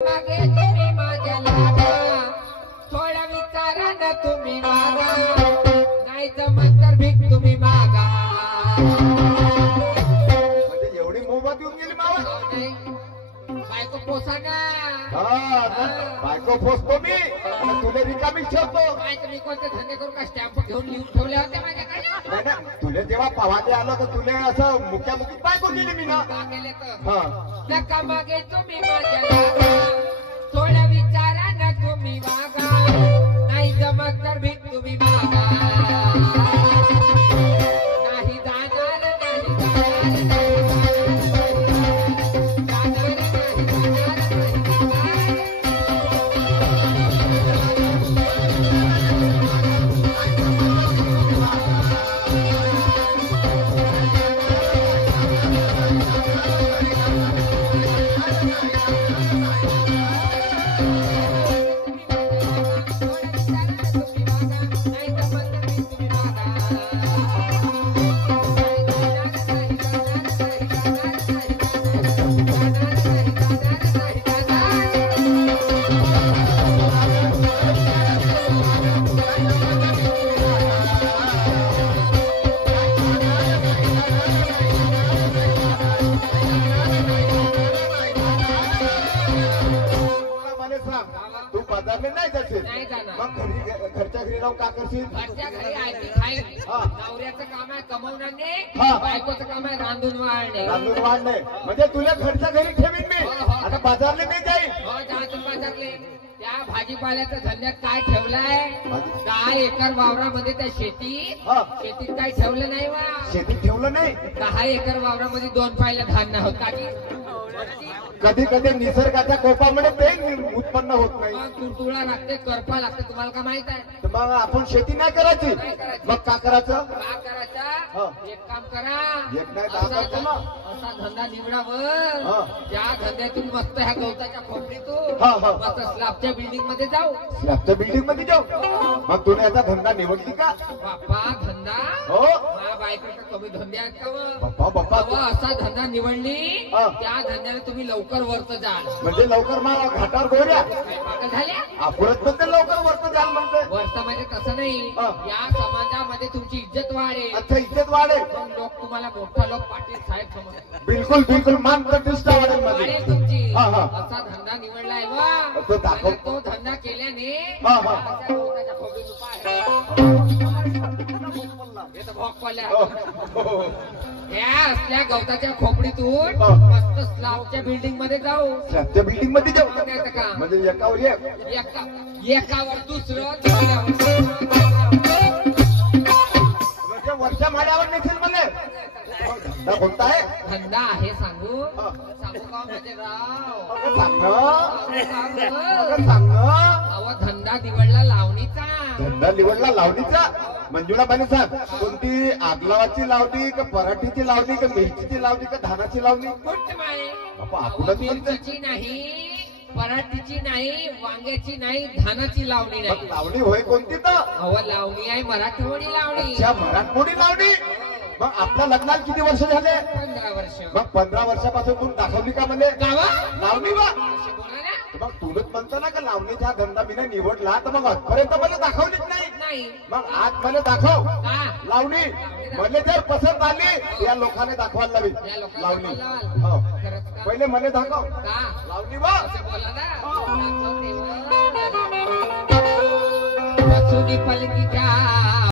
मागे तुम्ही माझ्या लागा, थोडा विचारा ना तुम्ही मागा, नाही जमत तर भीक तुम्ही मागा. म्हणजे एवढी मोहब्बत येऊन गेली मावा. बायको पोसा ना. बायको पोसतो मी आणि तुला रिकामी ठेवतो. काय तुम्ही कोणते धंदे करून का स्टॅम्प घेऊन लिहून ठेवले होते माझ्याकडे? नाही ना, तुला जेव्हा पावाले आलो तर तुला असं मुक्यामुकीत बायको दिली मी ना. का केले तर हा नका मागे तुम्ही माझ्या लागा, थोडा विचारा ना तुम्ही मागा, नाही जमत तर भीक तुम्ही मागा. नाही जाणार, नाही जाणार, तू बाजारला नाही जाशील नाही जाणार. मग घरच्या घरी राहून का करशील? घरच्या घरी आयती खाईल. नवऱ्याचं काम आहे कमवण्याने, बायकोचं काम आहे रांधून वाळणे. रांधून वाढणे म्हणजे तुला घरच्या घरी ठेवीन मी. आता बाजारला नाही जाईल. हो जायचं बाजारले. त्या भाजीपाल्याच्या धंद्यात काय ठेवलंय? 10 एकर वावरामध्ये त्या शेतीत काय ठेवलं नाही वा. शेतीत ठेवलं नाही. 10 एकर वावरामध्ये 2 पायला धान्य होत का? कधी कधी निसर्गाच्या कोपामुळे ते उत्पन्न होत नाही. मग तुडतुडा लागते, करपा लागते. तुम्हाला का माहित आहे? तर मग आपण शेती नाही करायची. मग का करायचं? का करायचं? एक काम करा. एक नाही दहा करतो ना. असा धंदा निवडावर त्या धंद्यातून मस्त ह्या गवताच्या खोपडीतून मस्त स्लॅबच्या बिल्डिंग मध्ये जाऊ. स्लॅबच्या बिल्डिंग मध्ये जाऊ. मग तुला याचा धंदा निवडली का? बाप्पा धंदा हो माझ्या बायकोचा कमी धंदे आहेत का? बाप्पा बाप्पा तेव्हा असा धंदा निवडली त्या धंद्याने तुम्ही लवकर वरत जाल. म्हणजे लवकर मग घाटावर गोऱ्या काय पागल झाल्या? अपुरत पण ते लवकर वरत जाल म्हणते. वरत म्हणजे तसं नाही. या समाजामध्ये तुमची इज्जत वाढेल. अच्छा इज्जत वाढेल. लोक तुम्हाला मोठा लोक पाटील साहेब समजतात. बिलकुल बिलकुल मान प्रतिष्ठा वाढेल माझी. वाढेल तुमची. असा धंदा निवडलाय वा. तो दाखव. तो धंदा केल्याने लोकांच्या खोबीत उपाय हे तर भोग पडल्या. या असल्या गवताच्या खोपडीतून मस्त स्लॅबच्या बिल्डिंग मध्ये जाऊ. स्लॅबच्या बिल्डिंग मध्ये जाऊ बघायचं का? म्हणजे एकावर एक एकावर दुसरं, दुसऱ्यावर म्हणजे वरच्या माळ्यावर नेतील म्हणे. धंदा कोणता आहे? धंदा आहे सांगू सांगू का माझे राव? सांग. अहो धंदा निवडला लावणीचा. धंदा निवडला लावणीचा. मंजुळा बाई सांग कोणती आगलावाची लावणी का पराठीची लावणी का मिरचीची लावणी का धानाची लावणी? कोणती माय? बापा आपणच म्हणते. मिरचीची नाही, पराठीची नाही, वांग्याची नाही, धानाची लावणी नाही. लावणी होय कोणती तर? अहो लावणी आहे मराठवाडी लावणी. अच्छा मराठमोळी लावणी. मग आपल्या लग्नाला किती वर्ष झाले? 15 वर्ष. मग 15 वर्षापासून तू दाखवली का म्हणजे गावा लावणी वा? अशी बोला ना. मग तुलाच म्हणतो ना का लावणीचा धंदा मी निवडला तर मग आजपर्यंत मला दाखवलीच नाही. नाही मग आज मला दाखव का? लावणी. मला जर पसंत आली या लोकांना दाखवायला लावी या लोकांना लावणी. दाखवायला हो खरंच का? पहिले मला दाखव का? लावणी वा. असं बोला ना. दाखव रे वा. बसुनी पलकी